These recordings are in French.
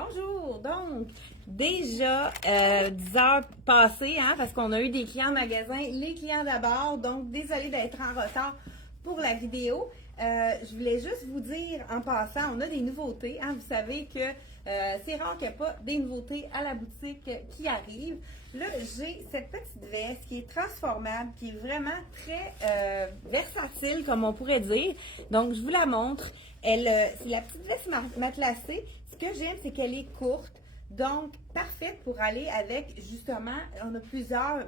Bonjour! Donc, déjà 10 heures passées, hein, parce qu'on a eu des clients en magasin, les clients d'abord, donc désolé d'être en retard pour la vidéo. Je voulais juste vous dire en passant, on a des nouveautés. Hein, vous savez que c'est rare qu'il n'y ait pas des nouveautés à la boutique qui arrivent. Là, j'ai cette petite veste qui est transformable, qui est vraiment très versatile, comme on pourrait dire. Donc, je vous la montre. C'est la petite veste matelassée. Ce que j'aime, c'est qu'elle est courte. Donc, parfaite pour aller avec, justement, on a plusieurs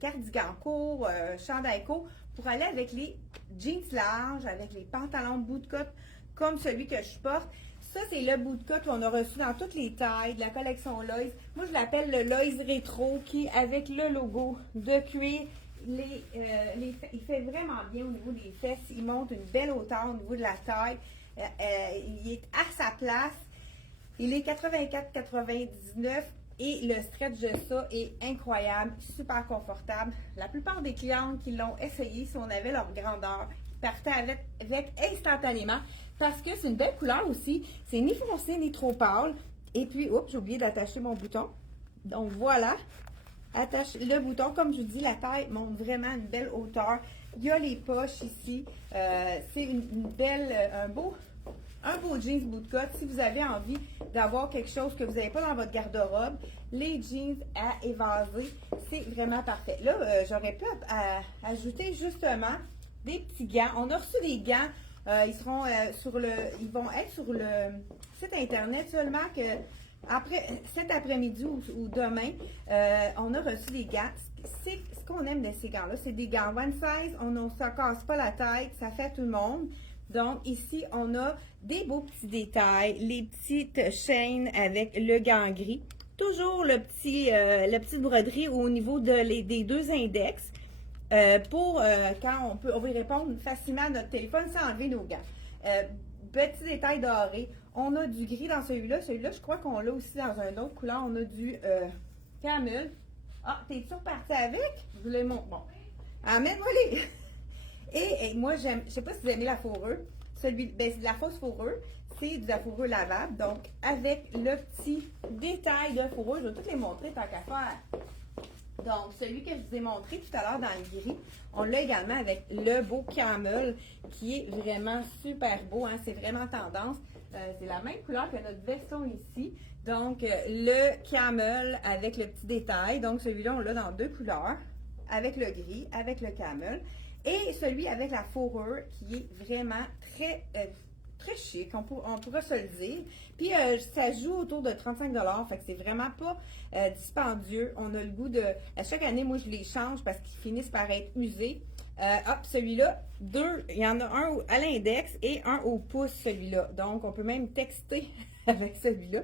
cardigans courts, chandails courts, pour aller avec les jeans larges, avec les pantalons bout de côte, comme celui que je porte. Ça, c'est le bout de côte qu'on a reçu dans toutes les tailles de la collection Lois. Moi, je l'appelle le Lois Rétro, qui, avec le logo de cuir, il fait vraiment bien au niveau des fesses. Il monte une belle hauteur au niveau de la taille. Il est à sa place. Il est 84,99 et le stretch de ça est incroyable, super confortable. La plupart des clientes qui l'ont essayé, si on avait leur grandeur, partaient avec instantanément parce que c'est une belle couleur aussi. C'est ni foncé ni trop pâle. Et puis, oups, j'ai oublié d'attacher mon bouton. Donc voilà, attache le bouton. Comme je vous dis, la taille montre vraiment une belle hauteur. Il y a les poches ici. C'est un beau jeans bout de côte. Si vous avez envie d'avoir quelque chose que vous n'avez pas dans votre garde-robe, les jeans à évaser, c'est vraiment parfait. Là, j'aurais pu ajouter justement des petits gants. On a reçu des gants. Ils vont être sur le site internet seulement que cet après-midi ou demain, on a reçu des gants. C'est ce qu'on aime de ces gants-là. C'est des gants one size. Ça ne casse pas la tête. Ça fait tout le monde. Donc, ici, on a des beaux petits détails, les petites chaînes avec le gant gris. Toujours la petite broderie au niveau des deux index pour quand on veut répondre facilement à notre téléphone sans enlever nos gants. Petit détail doré. On a du gris dans celui-là. Celui-là, je crois qu'on l'a aussi dans un autre couleur. On a du camel. Ah, t'es-tu reparti avec? Je voulais mon... Bon. Amène-moi les... Et moi, je ne sais pas si vous aimez la fourrure. La fausse fourrure, c'est de la fourrure lavable. Donc, avec le petit détail de fourrure, je vais toutes les montrer tant qu'à faire. Donc, celui que je vous ai montré tout à l'heure dans le gris, on l'a également avec le beau camel qui est vraiment super beau. Hein, c'est vraiment tendance. C'est la même couleur que notre veston ici. Donc, le camel avec le petit détail. Donc, celui-là, on l'a dans deux couleurs. Avec le gris, avec le camel. Et celui avec la fourrure qui est vraiment très, très chic, on pourrait se le dire. Puis ça joue autour de 35 $, fait que c'est vraiment pas dispendieux. On a le goût de... À chaque année, moi, je les change parce qu'ils finissent par être usés. Hop, celui-là, il y en a un à l'index et un au pouce, celui-là. Donc, on peut même texter avec celui-là.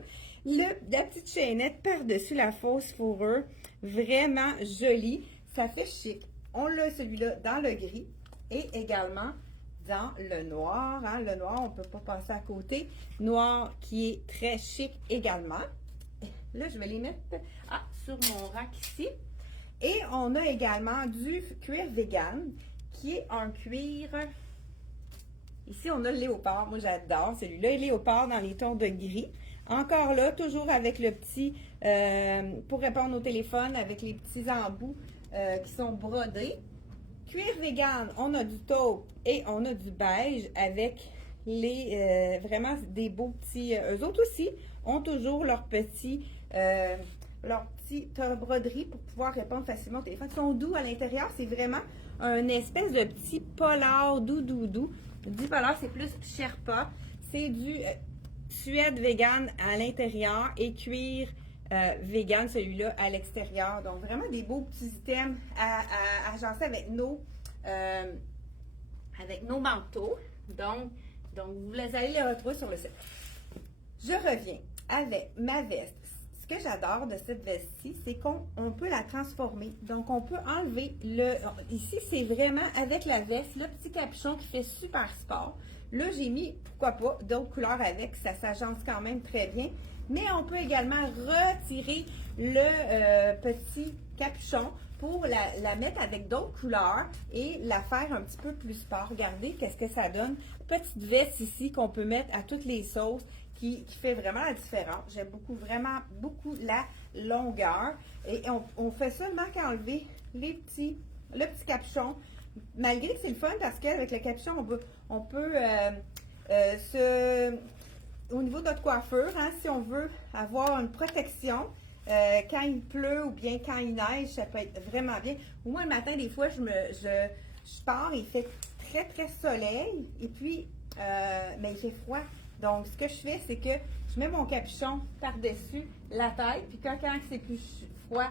La petite chaînette par-dessus la fausse fourrure, vraiment jolie. Ça fait chic. On l'a celui-là dans le gris et également dans le noir. Hein. Le noir, on ne peut pas passer à côté. Noir qui est très chic également. Là, je vais les mettre sur mon rack ici. Et on a également du cuir vegan qui est un cuir... Ici, on a le léopard. Moi, j'adore celui-là. Le léopard dans les tons de gris. Encore là, toujours avec le petit... pour répondre au téléphone, avec les petits embouts qui sont brodés. Cuir vegan, on a du taupe et on a du beige avec vraiment des beaux petits... eux autres aussi ont toujours leur petite broderie pour pouvoir répondre facilement au téléphone. Ils sont doux à l'intérieur. C'est vraiment un espèce de petit polar doux. Je dis polar, c'est plus Sherpa. C'est du suède vegan à l'intérieur et cuir vegan, celui-là, à l'extérieur. Donc, vraiment des beaux petits items à agencer avec nos manteaux. Donc, vous allez les retrouver sur le site. Je reviens avec ma veste. Ce que j'adore de cette veste-ci, c'est qu'on peut la transformer. Donc, on peut enlever ici, c'est vraiment avec la veste, le petit capuchon qui fait super sport. Là, j'ai mis, pourquoi pas, d'autres couleurs avec. Ça s'agence quand même très bien. Mais on peut également retirer le petit capuchon pour la mettre avec d'autres couleurs et la faire un petit peu plus sport. Regardez qu'est-ce que ça donne. Petite veste ici qu'on peut mettre à toutes les sauces. qui fait vraiment la différence. J'aime beaucoup, vraiment beaucoup la longueur. Et on fait seulement qu'enlever le petit capuchon. Malgré que c'est le fun parce qu'avec le capuchon, on peut au niveau de notre coiffure, hein, si on veut avoir une protection, quand il pleut ou bien quand il neige, ça peut être vraiment bien. Moi, le matin, des fois, je pars, il fait très, très soleil et puis, mais il fait froid. Donc, ce que je fais, c'est que je mets mon capuchon par-dessus la tête, puis quand c'est plus froid,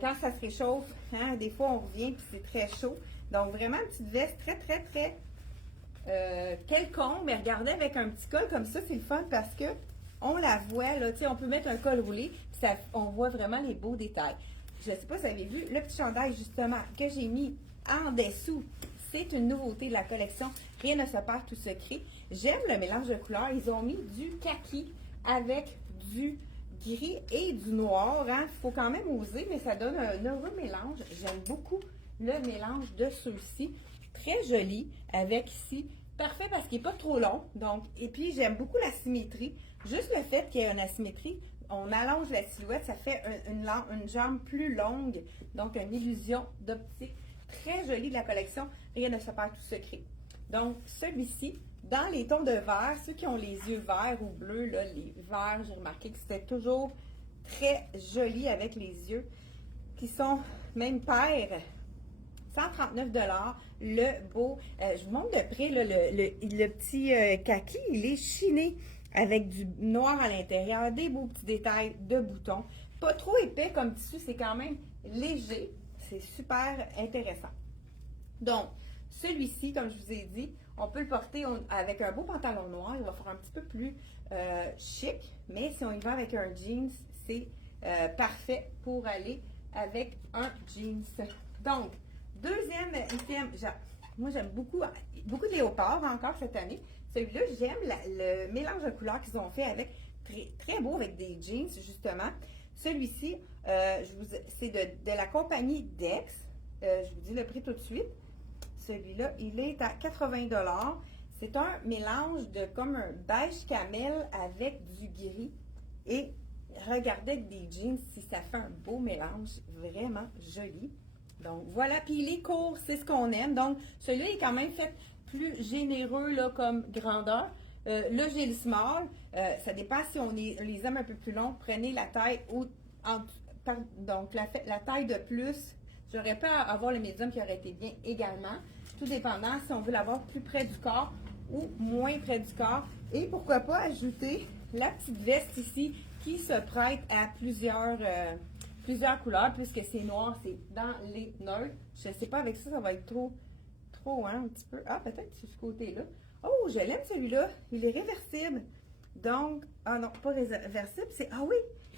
quand ça se réchauffe, hein, des fois, on revient puis c'est très chaud. Donc, vraiment, une petite veste très, très, très quelconque, mais regardez, avec un petit col comme ça, c'est le fun parce que on la voit, là, tu sais, on peut mettre un col roulé, puis on voit vraiment les beaux détails. Je ne sais pas si vous avez vu, le petit chandail, justement, que j'ai mis en dessous, c'est une nouveauté de la collection. Rien ne se perd, tout se crée. J'aime le mélange de couleurs. Ils ont mis du kaki avec du gris et du noir. Il faut quand même oser, mais ça donne un heureux mélange. J'aime beaucoup le mélange de ceux-ci. Très joli, avec ici. Parfait parce qu'il n'est pas trop long. Donc, et puis, j'aime beaucoup la symétrie. Juste le fait qu'il y ait une asymétrie, on allonge la silhouette, ça fait une jambe plus longue. Donc, une illusion d'optique. Très jolie de la collection. Rien ne se perd, tout se crée. Donc, celui-ci, dans les tons de vert, ceux qui ont les yeux verts ou bleus, là, les verts, j'ai remarqué que c'était toujours très joli avec les yeux qui sont même pairs. 139 $, le beau. Je vous montre de près là, le petit kaki, il est chiné avec du noir à l'intérieur, des beaux petits détails de boutons. Pas trop épais comme tissu, c'est quand même léger. C'est super intéressant. Donc, celui-ci, comme je vous ai dit, on peut le porter avec un beau pantalon noir. Il va faire un petit peu plus chic, mais si on y va avec un jeans, c'est parfait pour aller avec un jeans. Donc, deuxième item, moi j'aime beaucoup de léopard encore cette année. Celui-là, j'aime le mélange de couleurs qu'ils ont fait avec, très beau avec des jeans justement. Celui-ci, c'est de la compagnie Dex. Je vous dis le prix tout de suite. Celui-là, il est à 80 $. C'est un mélange de comme un beige camel avec du gris. Et regardez avec des jeans si ça fait un beau mélange, vraiment joli. Donc voilà, puis il est court, c'est ce qu'on aime. Donc celui-là est quand même fait plus généreux là, comme grandeur. Là, j'ai le small. Ça dépend si on les aime un peu plus longs. Prenez la taille donc la taille de plus. J'aurais pu avoir le médium qui aurait été bien également. Tout dépendant si on veut l'avoir plus près du corps ou moins près du corps. Et pourquoi pas ajouter la petite veste ici qui se prête à plusieurs couleurs, puisque c'est noir, c'est dans les neutres. Je ne sais pas, avec ça, ça va être trop, hein, un petit peu. Ah, peut-être sur ce côté-là. Oh, je l'aime celui-là. Il est réversible. Donc, ah non, pas réversible, ah oui,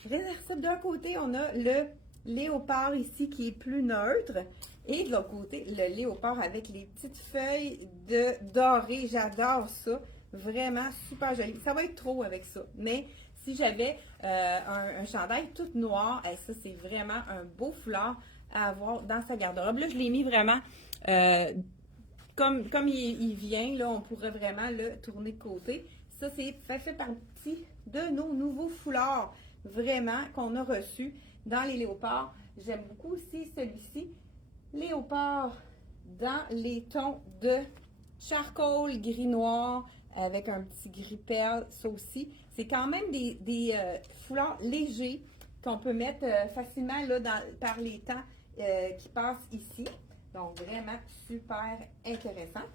réversible. D'un côté, on a le léopard ici qui est plus neutre. Et de l'autre côté, le léopard avec les petites feuilles de doré. J'adore ça. Vraiment super joli. Ça va être trop avec ça. Mais si j'avais un chandail tout noir, ça c'est vraiment un beau foulard à avoir dans sa garde-robe. Là, je l'ai mis vraiment comme il vient. Là, on pourrait vraiment le tourner de côté. Ça, c'est fait partie de nos nouveaux foulards, vraiment, qu'on a reçus dans les léopards. J'aime beaucoup aussi celui-ci. Léopard dans les tons de charcoal, gris noir, avec un petit gris perle, ça aussi. C'est quand même des foulards légers qu'on peut mettre facilement là, par les temps qui passent ici. Donc, vraiment super intéressant.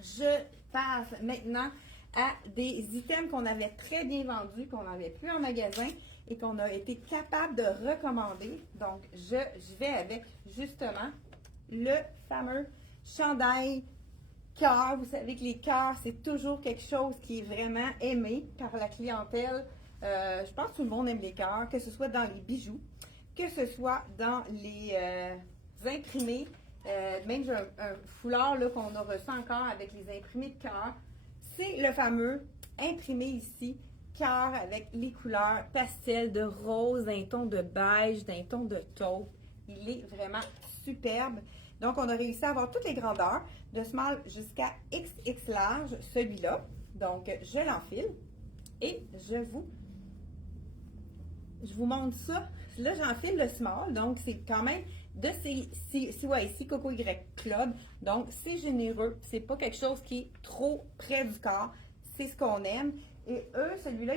Je passe maintenant à des items qu'on avait très bien vendus, qu'on n'avait plus en magasin et qu'on a été capable de recommander. Donc, je vais avec justement le fameux chandail cœur. Vous savez que les cœurs, c'est toujours quelque chose qui est vraiment aimé par la clientèle. Je pense que tout le monde aime les cœurs, que ce soit dans les bijoux, que ce soit dans les imprimés. Même j'ai un foulard qu'on a reçu encore avec les imprimés de cœur. C'est le fameux imprimé ici, cœur avec les couleurs pastel de rose, d'un ton de beige, d'un ton de taupe. Il est vraiment superbe. Donc, on a réussi à avoir toutes les grandeurs, de small jusqu'à XX large, celui-là. Donc, je l'enfile. Et je vous montre ça. Là, j'enfile le small, donc c'est quand même de CYC Coco Y Club. Donc, c'est généreux. C'est pas quelque chose qui est trop près du corps. C'est ce qu'on aime. Et eux, celui-là,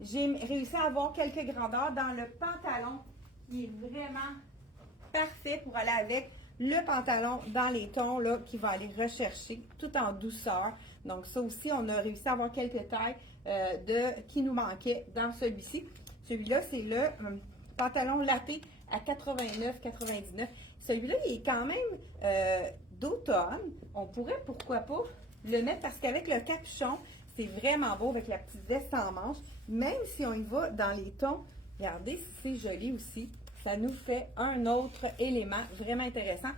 j'ai réussi à avoir quelques grandeurs dans le pantalon qui est vraiment parfait pour aller avec le pantalon dans les tons là, qui va aller rechercher tout en douceur. Donc, ça aussi, on a réussi à avoir quelques tailles qui nous manquaient dans celui-ci. Celui-là, c'est le pantalon laté à 89,99. Celui-là, il est quand même d'automne. On pourrait, pourquoi pas, le mettre parce qu'avec le capuchon, c'est vraiment beau avec la petite veste en manche. Même si on y va dans les tons, regardez, c'est joli aussi. Ça nous fait un autre élément vraiment intéressant.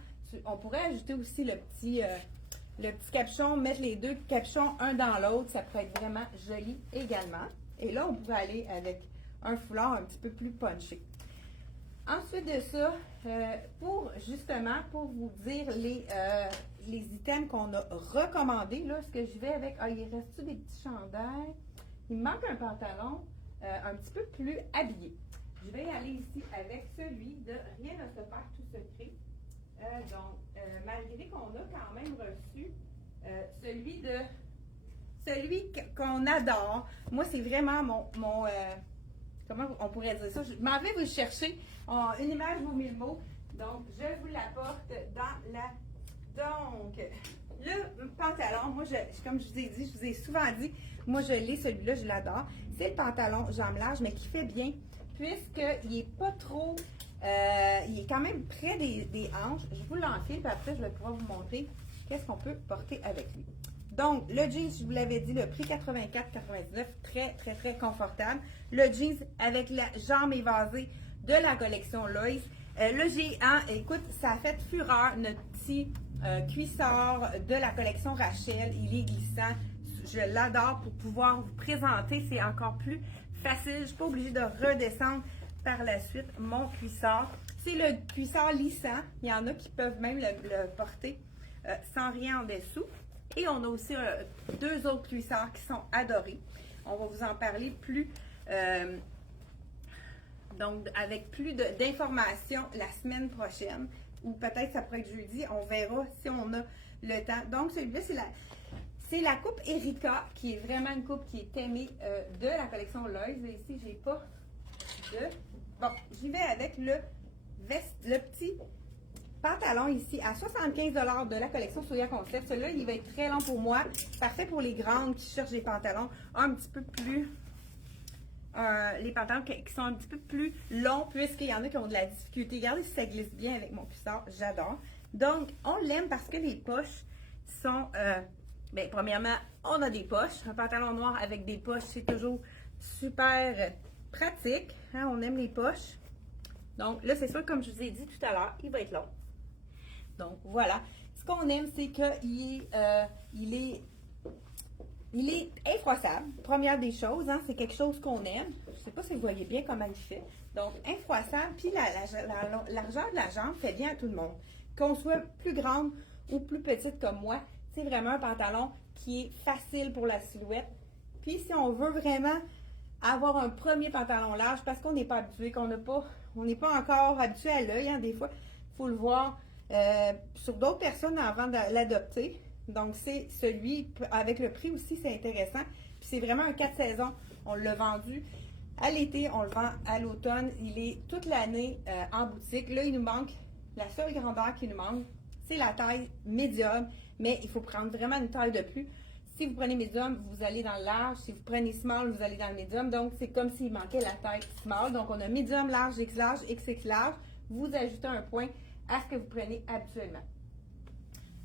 On pourrait ajouter aussi le petit capuchon, mettre les deux capuchons un dans l'autre. Ça pourrait être vraiment joli également. Et là, on pourrait aller avec un foulard un petit peu plus punché. Ensuite de ça, pour vous dire les items qu'on a recommandés, là, ce que je vais avec, il reste-tu des petits chandails? Il me manque un pantalon un petit peu plus habillé. Je vais aller ici avec celui de Rien ne se perd tout secret. Malgré qu'on a quand même reçu celui qu'on adore. Moi, c'est vraiment mon comment on pourrait dire ça? Je m'en vais vous le chercher. Une image vaut 1000 mots. Donc, je vous l'apporte dans la... Donc, le pantalon, moi, comme je vous ai dit, je vous ai souvent dit, moi, je l'ai, celui-là, je l'adore. C'est le pantalon jambes larges, mais qui fait bien, puisqu'il n'est pas trop... il est quand même près des hanches. Je vous l'enfile, puis après, je vais pouvoir vous montrer qu'est-ce qu'on peut porter avec lui. Donc, le jeans, je vous l'avais dit, le prix 84,99, très, très, très confortable. Le jeans avec la jambe évasée de la collection Lois. Le géant, écoute, ça a fait fureur, notre petit cuissard de la collection Rachel. Il est glissant. Je l'adore pour pouvoir vous présenter. C'est encore plus facile. Je ne suis pas obligée de redescendre par la suite mon cuissard. C'est le cuissard lissant. Il y en a qui peuvent même le porter sans rien en dessous. Et on a aussi deux autres cuissards qui sont adorés. On va vous en parler plus, donc avec plus d'informations la semaine prochaine, ou peut-être ça pourrait être jeudi, on verra si on a le temps. Donc celui-là, c'est la coupe Erika, qui est vraiment une coupe qui est aimée de la collection Lois. Et ici, j'ai pas de... Bon, j'y vais avec le petit pantalon ici à 75 $ de la collection Soya Concept. Celui-là, il va être très long pour moi. Parfait pour les grandes qui cherchent des pantalons un petit peu plus... les pantalons qui sont un petit peu plus longs, puisqu'il y en a qui ont de la difficulté. Regardez si ça glisse bien avec mon cuissard. J'adore. Donc, on l'aime parce que les poches sont... premièrement, on a des poches. Un pantalon noir avec des poches, c'est toujours super pratique. Hein? On aime les poches. Donc, là, c'est sûr, comme je vous ai dit tout à l'heure, il va être long. Donc, voilà. Ce qu'on aime, c'est qu'il il est infroissable. Première des choses, hein, c'est quelque chose qu'on aime. Je ne sais pas si vous voyez bien comment il fait. Donc, infroissable. Puis, largeur de la jambe fait bien à tout le monde. Qu'on soit plus grande ou plus petite comme moi, c'est vraiment un pantalon qui est facile pour la silhouette. Puis, si on veut vraiment avoir un premier pantalon large, parce qu'on n'est pas habitué, on n'est pas encore habitué à l'œil, hein, des fois, il faut le voir sur d'autres personnes avant de l'adopter. Donc, c'est celui, avec le prix aussi, c'est intéressant. Puis, c'est vraiment un 4 saisons. On l'a vendu à l'été, on le vend à l'automne. Il est toute l'année en boutique. Là, il nous manque, la seule grandeur qui nous manque, c'est la taille médium. Mais il faut prendre vraiment une taille de plus. Si vous prenez médium, vous allez dans le large. Si vous prenez small, vous allez dans le médium. Donc, c'est comme s'il manquait la taille small. Donc, on a médium, large, X large, XX large. Vous ajoutez un point à ce que vous prenez habituellement.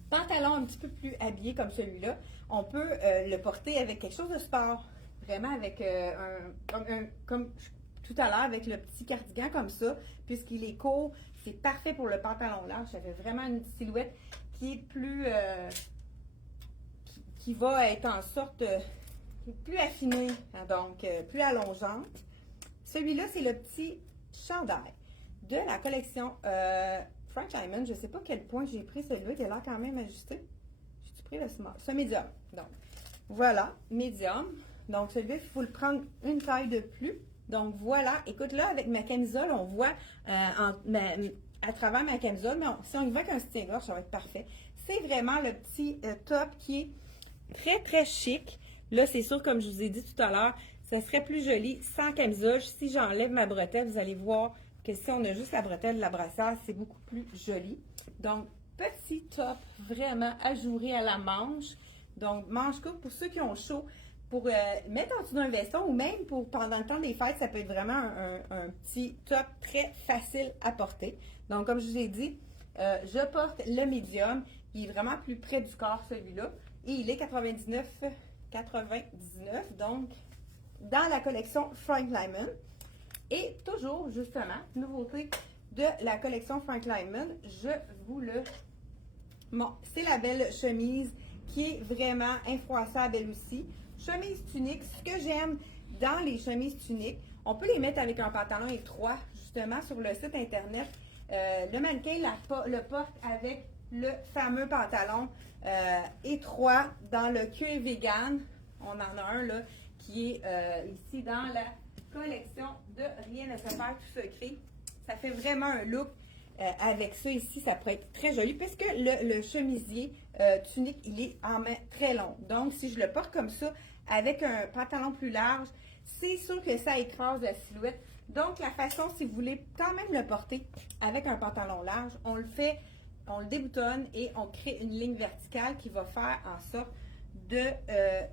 Pantalon un petit peu plus habillé comme celui-là, on peut le porter avec quelque chose de sport. Vraiment avec comme tout à l'heure, avec le petit cardigan comme ça, puisqu'il est court. C'est parfait pour le pantalon large. Ça fait vraiment une silhouette qui est plus... qui va être en sorte plus affinée, hein, donc plus allongeante. Celui-là, c'est le petit chandail de la collection French Diamond. Je ne sais pas quel point j'ai pris celui-là. Il a l'air quand même ajusté. J'ai pris le small. C'est médium. Donc, voilà, médium. Donc, celui-là, il faut le prendre une taille de plus. Donc, voilà. Écoute, là, avec ma camisole, on voit à travers ma camisole, mais si on y va avec un soutien-gorge, ça va être parfait. C'est vraiment le petit top qui est très, très chic. Là, c'est sûr, comme je vous ai dit tout à l'heure, ça serait plus joli sans camisole. Si j'enlève ma bretelle, vous allez voir que si on a juste la bretelle de la brassière, c'est beaucoup plus joli. Donc, petit top vraiment ajouré à la manche. Donc, manche courte pour ceux qui ont chaud, pour mettre en dessous d'un veston ou même pour pendant le temps des fêtes, ça peut être vraiment un petit top très facile à porter. Donc, comme je vous ai dit, je porte le médium. Il est vraiment plus près du corps, celui-là. Et il est 99, donc dans la collection Frank Lyman. Et toujours, justement, nouveauté de la collection Frank Lyman, je vous le... Bon, c'est la belle chemise qui est vraiment infroissable elle aussi. Chemise tunique, ce que j'aime dans les chemises tuniques, on peut les mettre avec un pantalon étroit, justement, sur le site internet. Le mannequin le porte avec le fameux pantalon étroit dans le cuir vegan. On en a un là qui est ici dans la collection de Rien ne se faire tout secret. Ça fait vraiment un look avec ça ici. Ça pourrait être très joli puisque le chemisier tunique, il est en main très long. Donc, si je le porte comme ça avec un pantalon plus large, c'est sûr que ça écrase la silhouette. Donc, la façon, si vous voulez quand même le porter avec un pantalon large, on le fait, on le déboutonne et on crée une ligne verticale qui va faire en sorte de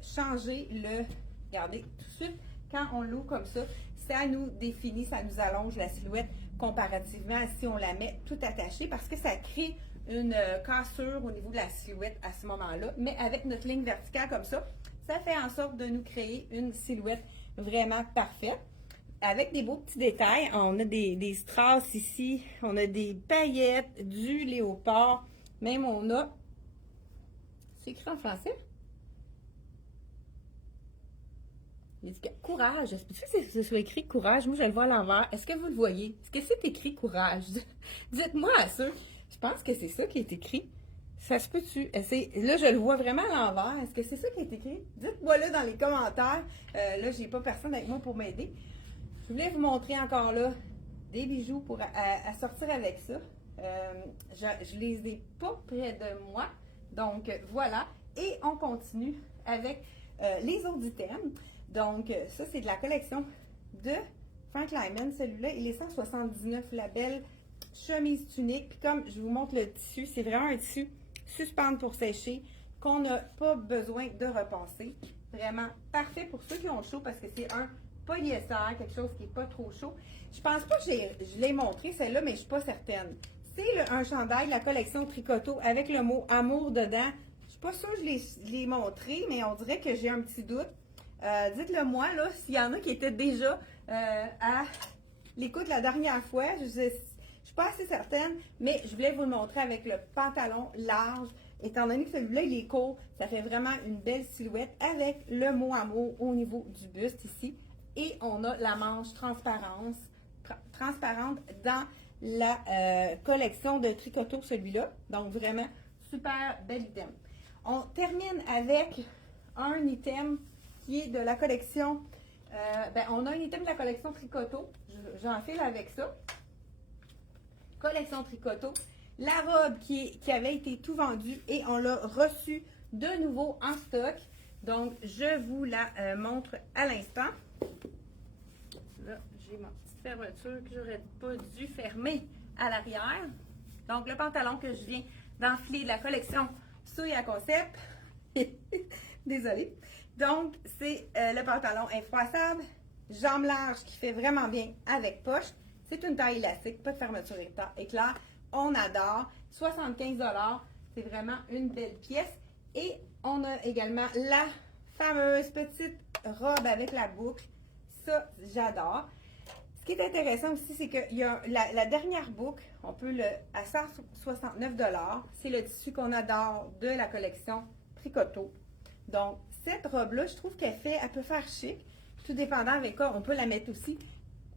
changer le... Regardez, tout de suite, quand on l'ouvre comme ça nous définit, ça nous allonge la silhouette comparativement à si on la met tout attachée parce que ça crée une cassure au niveau de la silhouette à ce moment-là. Mais avec notre ligne verticale comme ça fait en sorte de nous créer une silhouette vraiment parfaite. Avec des beaux petits détails, on a des strass ici, on a des paillettes, du léopard, même on a... C'est écrit en français? Il dit que courage. Est-ce que ce soit écrit courage? Moi, je le vois à l'envers. Est-ce que vous le voyez? Est-ce que c'est écrit courage? Dites-moi à ceux. Je pense que c'est ça qui est écrit. Ça se peut-tu? Là, je le vois vraiment à l'envers. Est-ce que c'est ça qui est écrit? Dites-moi là dans les commentaires. Là, j'ai pas personne avec moi pour m'aider. Je voulais vous montrer encore là des bijoux pour à sortir avec ça. Je les ai pas près de moi. Donc, voilà. Et on continue avec les autres items. Donc, ça, c'est de la collection de Frank Lyman. Celui-là, il est 179, la belle chemise tunique. Puis comme je vous montre le tissu, c'est vraiment un tissu suspendre pour sécher qu'on n'a pas besoin de repasser. Vraiment parfait pour ceux qui ont chaud parce que c'est un polyester, quelque chose qui n'est pas trop chaud. Je pense pas que je l'ai montré, celle-là, mais je suis pas certaine. C'est un chandail de la collection Tricoto avec le mot amour dedans. Je suis pas sûre que je l'ai montré, mais on dirait que j'ai un petit doute. Dites-le moi, là, s'il y en a qui étaient déjà à l'écoute la dernière fois. Je suis pas assez certaine, mais je voulais vous le montrer avec le pantalon large. Étant donné que celui-là, il est court, ça fait vraiment une belle silhouette avec le mot amour au niveau du buste ici. Et on a la manche transparente dans la collection de Tricoto, celui-là. Donc, vraiment, super bel item. On termine avec un item qui est de la collection, on a un item de la collection Tricoto, j'enfile avec ça, collection Tricoto, la robe qui avait été tout vendue et on l'a reçue de nouveau en stock, donc je vous la montre à l'instant. Là, j'ai ma petite fermeture que j'aurais pas dû fermer à l'arrière, donc le pantalon que je viens d'enfiler de la collection Soya Concept, désolée. Donc, c'est le pantalon infroissable, jambes larges qui fait vraiment bien avec poche. C'est une taille élastique, pas de fermeture éclair. On adore. 75 $. C'est vraiment une belle pièce. Et on a également la fameuse petite robe avec la boucle. Ça, j'adore. Ce qui est intéressant aussi, c'est qu'il y a la dernière boucle, on peut à 169 $. C'est le tissu qu'on adore de la collection Tricoto. Donc, cette robe-là, je trouve elle peut faire chic, tout dépendant avec quoi. On peut la mettre aussi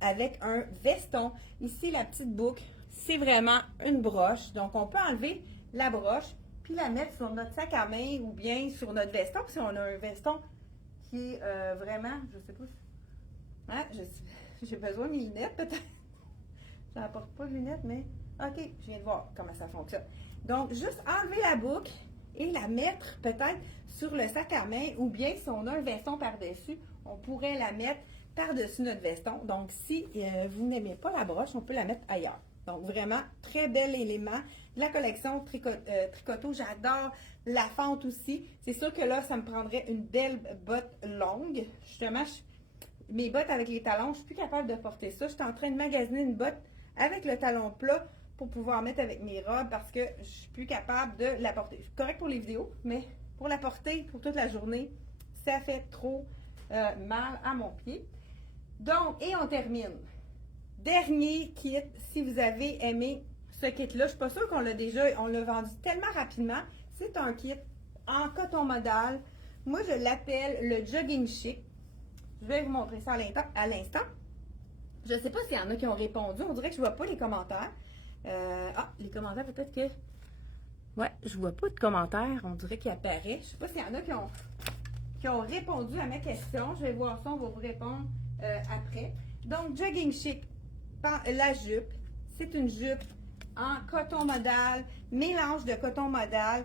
avec un veston. Ici, la petite boucle, c'est vraiment une broche. Donc, on peut enlever la broche, puis la mettre sur notre sac à main ou bien sur notre veston. Si on a un veston qui est vraiment, je sais pas, hein, j'ai besoin de mes lunettes peut-être. Je n'apporte pas de lunettes, mais OK, je viens de voir comment ça fonctionne. Donc, juste enlever la boucle et la mettre peut-être sur le sac à main, ou bien si on a un veston par-dessus, on pourrait la mettre par-dessus notre veston. Donc, si vous n'aimez pas la broche, on peut la mettre ailleurs. Donc, vraiment, très bel élément de la collection Tricoto. J'adore la fente aussi. C'est sûr que là, ça me prendrait une belle botte longue. Justement, mes bottes avec les talons, je ne suis plus capable de porter ça. Je suis en train de magasiner une botte avec le talon plat pour pouvoir mettre avec mes robes parce que je ne suis plus capable de la porter. C'est correct pour les vidéos, mais pour la porter pour toute la journée, ça fait trop mal à mon pied. Donc, et on termine. Dernier kit, si vous avez aimé ce kit-là, je ne suis pas sûre qu'on l'a vendu tellement rapidement. C'est un kit en coton modal. Moi, je l'appelle le jogging chic. Je vais vous montrer ça à l'instant. Je ne sais pas s'il y en a qui ont répondu. On dirait que je ne vois pas les commentaires. Les commentaires, peut-être que... Ouais, je ne vois pas de commentaires. On dirait qu'il apparaît. Je ne sais pas s'il y en a qui ont répondu à ma question. Je vais voir ça. On va vous répondre après. Donc, jogging chic, la jupe. C'est une jupe en coton modal, mélange de coton modal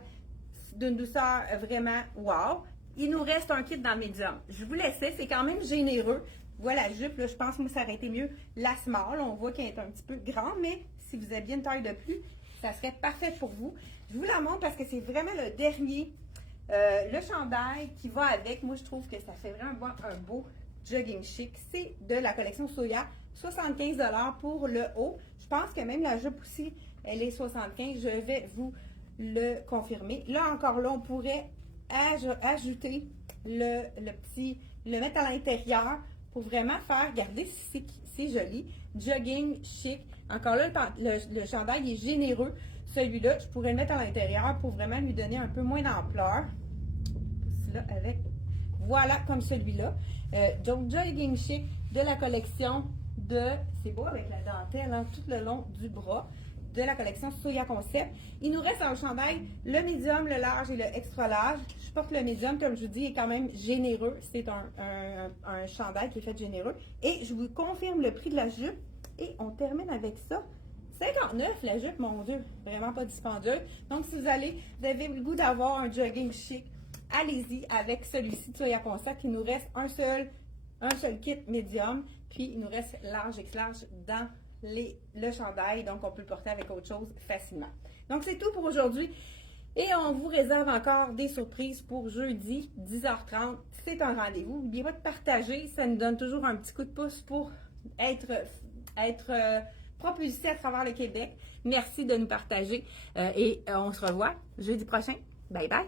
d'une douceur vraiment wow. Il nous reste un kit dans le médium. Je vous laissais, c'est quand même généreux. Voilà, la jupe, là, je pense que ça aurait été mieux la small. On voit qu'elle est un petit peu grande, mais si vous aviez une taille de plus, ça serait parfait pour vous. Je vous la montre parce que c'est vraiment le dernier, le chandail qui va avec. Moi, je trouve que ça fait vraiment un beau jogging chic. C'est de la collection Soya, 75 $ pour le haut. Je pense que même la jupe aussi, elle est 75. Je vais vous le confirmer. Là, encore là, on pourrait ajouter le mettre à l'intérieur pour vraiment faire, regardez si c'est joli, jogging chic. Encore là, le chandail est généreux. Celui-là, je pourrais le mettre à l'intérieur pour vraiment lui donner un peu moins d'ampleur. Là, avec, voilà, comme celui-là. Donc, jogging chic de la collection c'est beau avec la dentelle, hein, tout le long du bras, de la collection Soya Concept. Il nous reste un chandail, le médium, le large et le extra large. Je porte le médium, comme je vous dis, est quand même généreux. C'est un chandail qui est fait généreux. Et je vous confirme le prix de la jupe. Et on termine avec ça. 59 la jupe, mon Dieu, vraiment pas dispendieux. Donc, si vous avez le goût d'avoir un jogging chic, allez-y avec celui-ci de Soya Concept. Il nous reste un seul kit médium, puis il nous reste large et large dans le chandail, donc on peut le porter avec autre chose facilement. Donc, c'est tout pour aujourd'hui. Et on vous réserve encore des surprises pour jeudi, 10h30. C'est un rendez-vous. N'oubliez pas de partager. Ça nous donne toujours un petit coup de pouce pour être propulsé à travers le Québec. Merci de nous partager. Et on se revoit jeudi prochain. Bye bye!